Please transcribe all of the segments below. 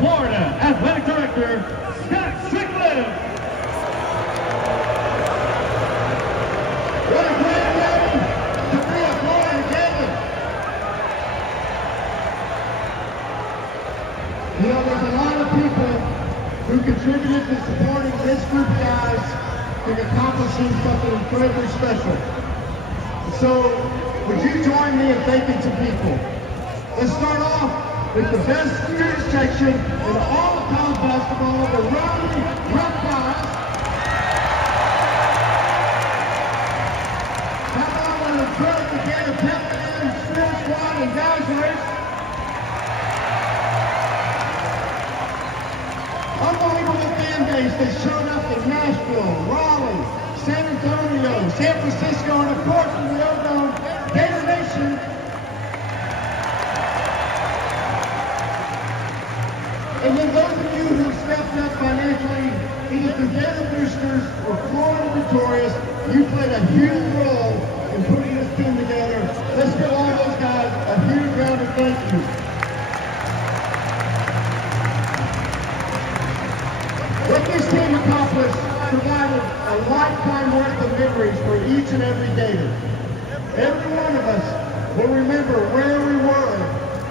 Florida Athletic Director, Scott Strickland. What a great day to be a Florida Gator. You know, there's a lot of people who contributed to supporting this group of guys in accomplishing something incredibly special. So, would you join me in thanking some people? Let's start off with the best student section in all of college basketball, the Raleigh Roughriders. How about when the Trail Gator Pep Spirit Squad and Guys Race? Unbelievable fan base that showed up in Nashville, Raleigh, San Antonio, San Francisco, and of course in the Ozone, Gator Nation. And then those of you who stepped up financially, either through Gator Boosters or Florida Victorious, you played a huge role in putting this team together. Let's give all those guys a huge round of thank you. What this team accomplished provided a lifetime worth of memories for each and every Gator. Every one of us will remember where we were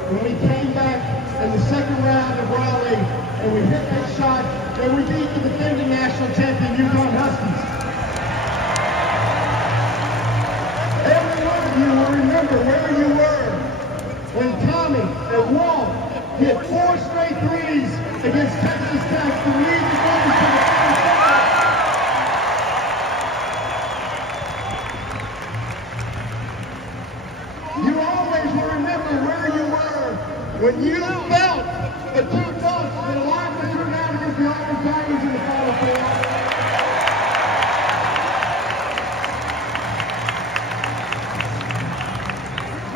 when we came back in the second round of Raleigh and we hit that shot and we beat the defending national champion UConn Huskies. Every one of you will remember where you were when Tommy and Walt hit 4 straight threes against Texas Tech to lead the game to the first round. You always will remember where you were when you felt the 2 votes that allowed the turn out against the Auburn Tigers in the Final Four.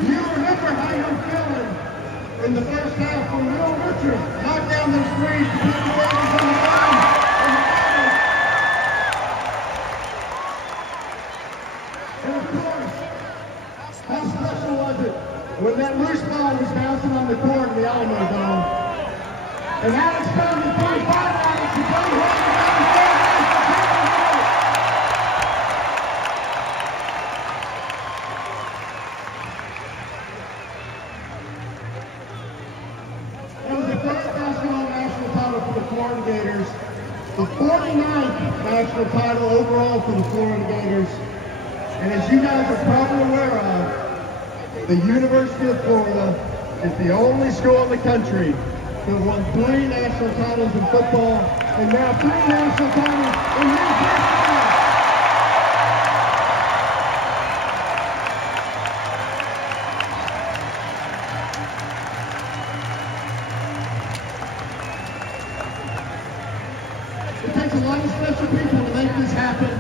You remember how you were feeling in the first half when Will Richards knocked down those threes to put the Gators on the line. And of course, how special was it when that loose ball was bouncing on the court in the Alamo Dome? And Alex found the 35 Alex to go home down the court. It was the first basketball national title for the Florida Gators, the 49th national title overall for the Florida Gators. And as you guys are probably aware of, the University of Florida is the only school in the country to have won 3 national titles in football and now 3 national titles in men's basketball. It takes a lot of special people to make this happen,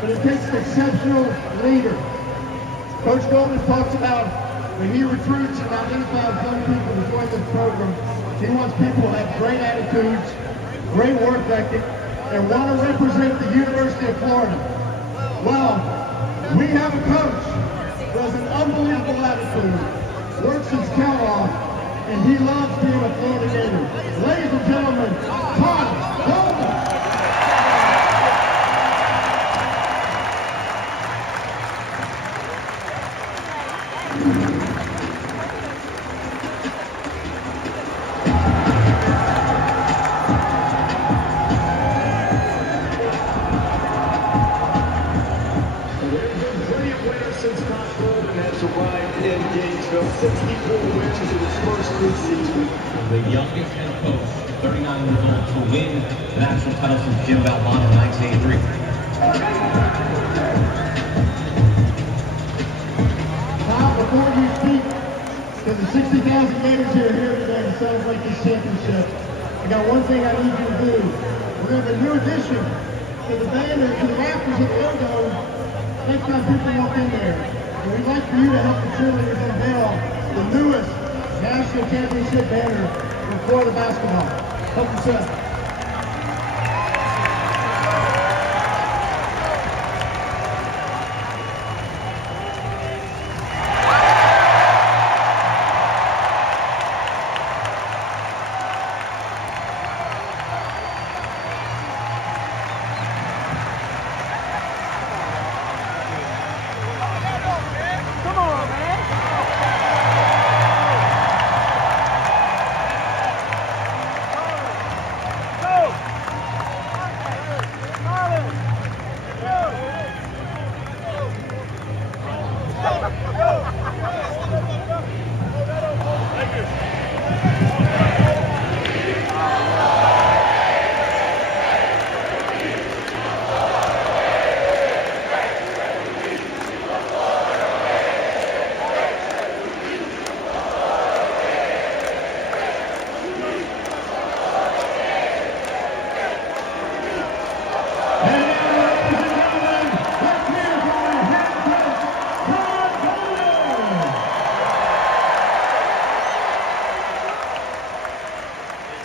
but it takes an exceptional leader. Coach Goldman talks about when he recruits and identifies young people to join this program, he wants people to have great attitudes, great work ethic, and want to represent the University of Florida. Well, we have a coach who has an unbelievable attitude, works his tail off, and he loves being a Florida Gator. Ladies and gentlemen, Todd Goldman. In Gainesville, 64 wins in his first 3 seasons. The youngest head coach, 39 years old, to win the national title since Jim Valvano in 1983. Now, before you speak to the 60,000 Gators who are here today to celebrate this championship, I got one thing I need you to do. We're going to have a new addition to the banner, to the rafters of the logo, next time people walk in there. And we'd like for you to help the cheerleaders unveil the newest national championship banner for Florida basketball. Help yourself.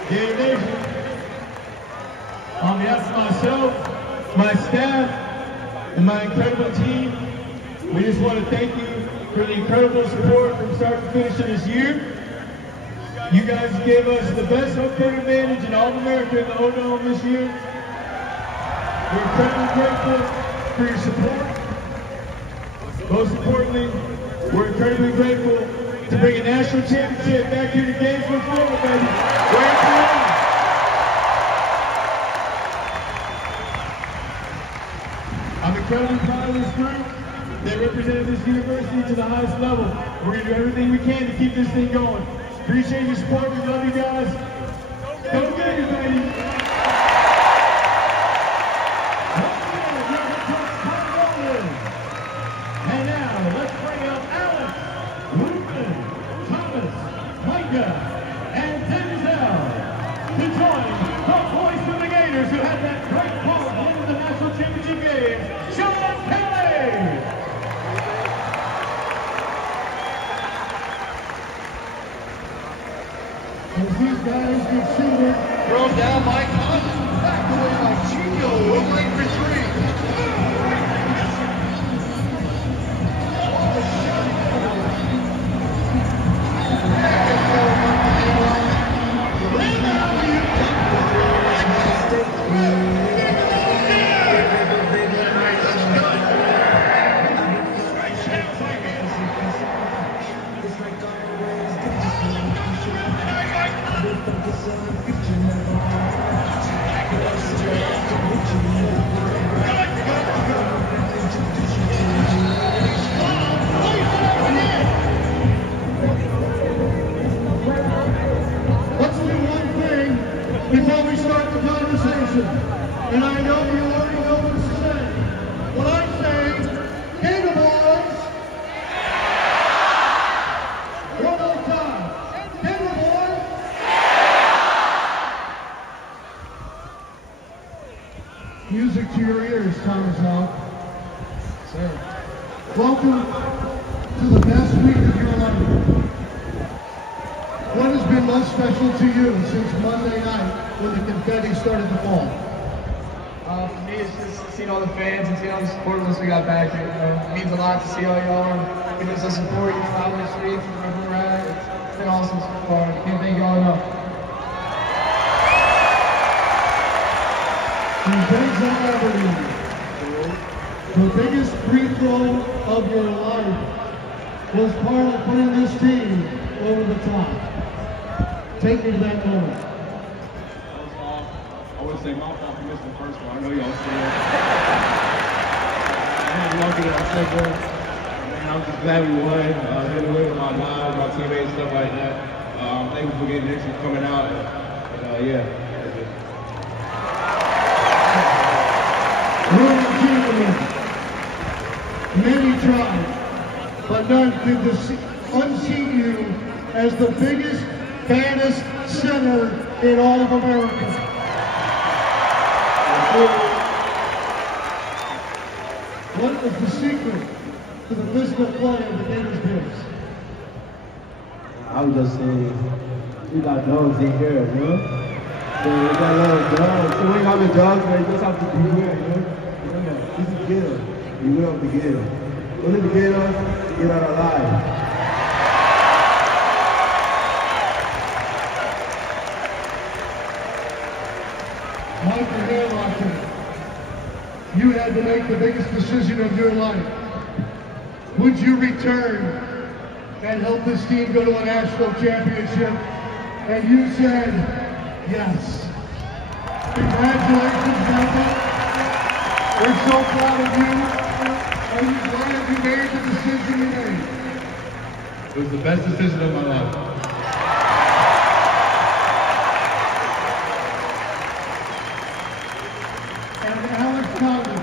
Gator Nation, on behalf of myself, my staff, and my incredible team, we just want to thank you for the incredible support from start to finish of this year. You guys gave us the best home court advantage in all of America in the O-Dome this year. We're incredibly grateful for your support. Most importantly, we're incredibly grateful to bring a national championship back here to Gainesville, Florida, baby. We're in I'm incredibly proud of this group. They represented this university to the highest level. We're going to do everything we can to keep this thing going. Appreciate your support. We love you guys. Go Gators, baby. And now, let's bring up Alex, Ruben, Thomas, Micah, and Denzel to join the voice of the Gators who had that great ball in the national championship game, Sean Kelly. As these guys get seated, thrown down by Cousins, backed away by Chico, late for three. Before we start the conversation, and I know you already know what to say. When I say, Gator Boys, one more time, Gator Boys. Music to your ears, Thomas Hawk. Sir. Welcome to the best week of your life. What has been most special to you since Monday night when the confetti started to fall? For me, it's just seeing all the fans and seeing all the supporters we got back here. It means a lot to see all y'all giving us the support you out in the streets and wherever we're at. It's been awesome so far. I can't thank y'all enough. The biggest free throw of your life was part of putting this team over the top. Take me to that moment. I would say my fault for missing the first one. I know y'all scared. I'm lucky that I said that. Man, I'm just glad we won. Had to win with my guys, my teammates, stuff like that. Thank you for getting this and coming out. And yeah. Many tried, but none could unseat you as the biggest, baddest center in all of America. What is the secret to the physical play of the Gators Bills? I would just say, we got dogs in here, you know? So we got a lot of dogs. So when you have the dogs, man, you just have to be here, you know? Remember, this is Gator. You will have to get them. Only to get us, get out alive. Michael Hanlocker, you had to make the biggest decision of your life. Would you return and help this team go to a national championship? And you said yes. Congratulations, Michael. We're so proud of you. Are you glad you made the decision you made? It was the best decision of my life. And Alex Conley,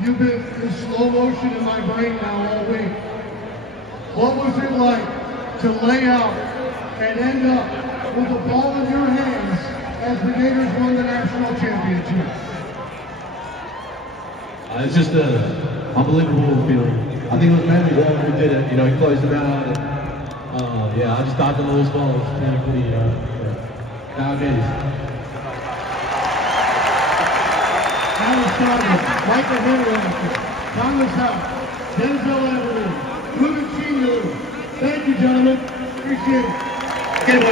you've been in slow motion in my brain now all week. What was it like to lay out and end up with the ball in your hands as the Gators won the national championship? It's just an unbelievable feeling. I think it was mainly Walker who did it. You know, he closed it out. Yeah, I just thought the lowest ball was kind of pretty nowadays. Thomas Sargent, Michael Henry, Thomas House, Denzel Everett, Ruben Senior. Thank you, gentlemen. Appreciate it. Get it,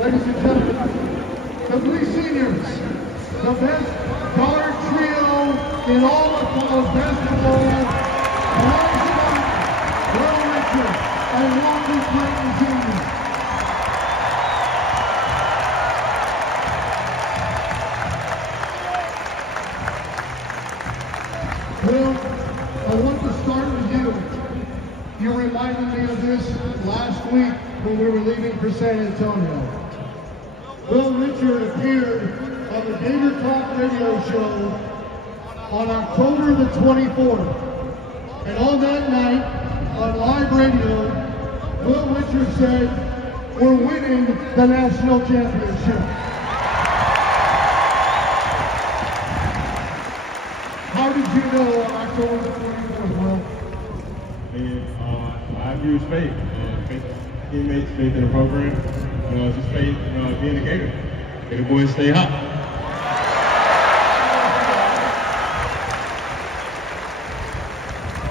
Ladies and gentlemen, the three seniors, the best guard trio in all of college basketball, Bryce Scott, Will Richard, and Walker Clayton Jr. Will, I want to start with you. You reminded me of this last week when we were leaving for San Antonio. Will Richard appeared on the Gator Talk radio show on October the 24th. And on that night, on live radio, Will Richard said, "We're winning the national championship." How did you know on October the 24th, Will? And I have huge faith. Faith in teammates, faith in the program. Just faith being a Gator. Gator boys stay hot.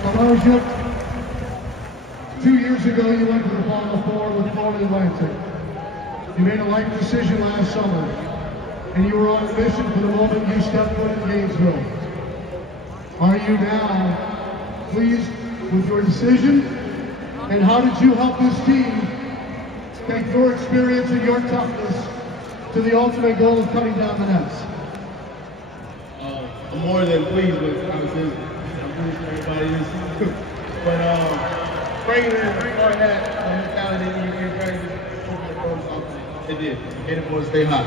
Elijah, 2 years ago you went to the Final Four with Florida Atlantic. You made a life decision last summer, and you were on a mission from the moment you stepped foot in Gainesville. Are you now pleased with your decision? And how did you help this team take your experience and your toughness to the ultimate goal of cutting down the nets? I'm more than pleased with how this is. I'm pretty sure everybody is. But bringing that mentality in your practice, it did. Gator boys stay hot.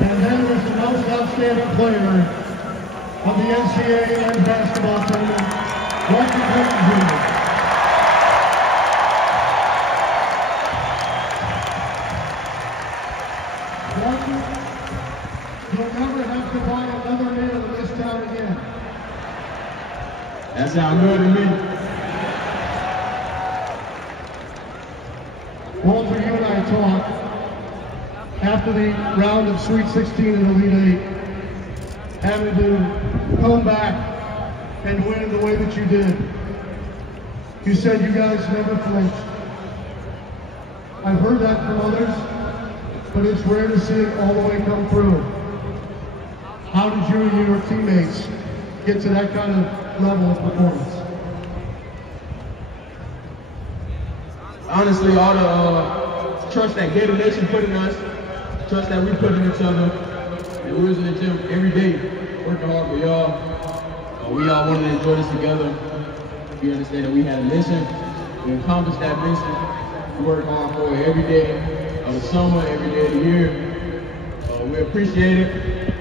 And then was the most outstanding player of the NCAA men's basketball tournament, Walker Clayton Jr. Walker, you'll never have to buy another meal in this town again. That sounds good to me. Walter, you and I talked after the round of Sweet 16 and Elite 8, having to come back and win the way that you did. You said you guys never flinched. I've heard that from others, but it's rare to see it all the way come through. How did you and your teammates get to that kind of level of performance? Honestly, all the trust that Gator Nation put in us, trust that we put in each other, and we was in the gym every day, working hard for y'all. We all wanted to enjoy this together. We understand that we had a mission. We accomplished that mission. We work hard for it every day of the summer, every day of the year. We appreciate it.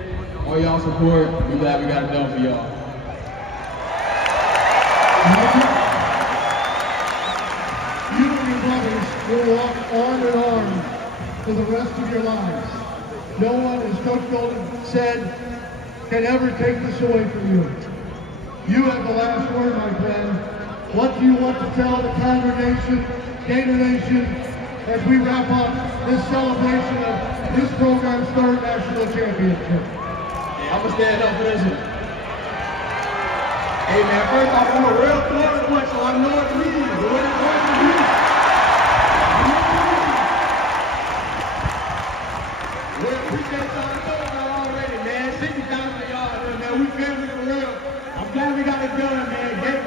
All y'all support. We're glad we got it done for y'all. You and your brothers will walk arm in arm for the rest of your lives. No one, as Coach Golden said, can ever take this away from you. You have the last word, my friend. What do you want to tell the congregation, Gator Nation, as we wrap up this celebration of this program's third national championship? Hey, I'm gonna stand up for this one. Hey man, first off, I'm a real Florida boy, so I know what it means. What it's going to be. appreciate y'all so much already, man. 60,000 of y'all here, man. We family for real. I'm glad we got it done, man.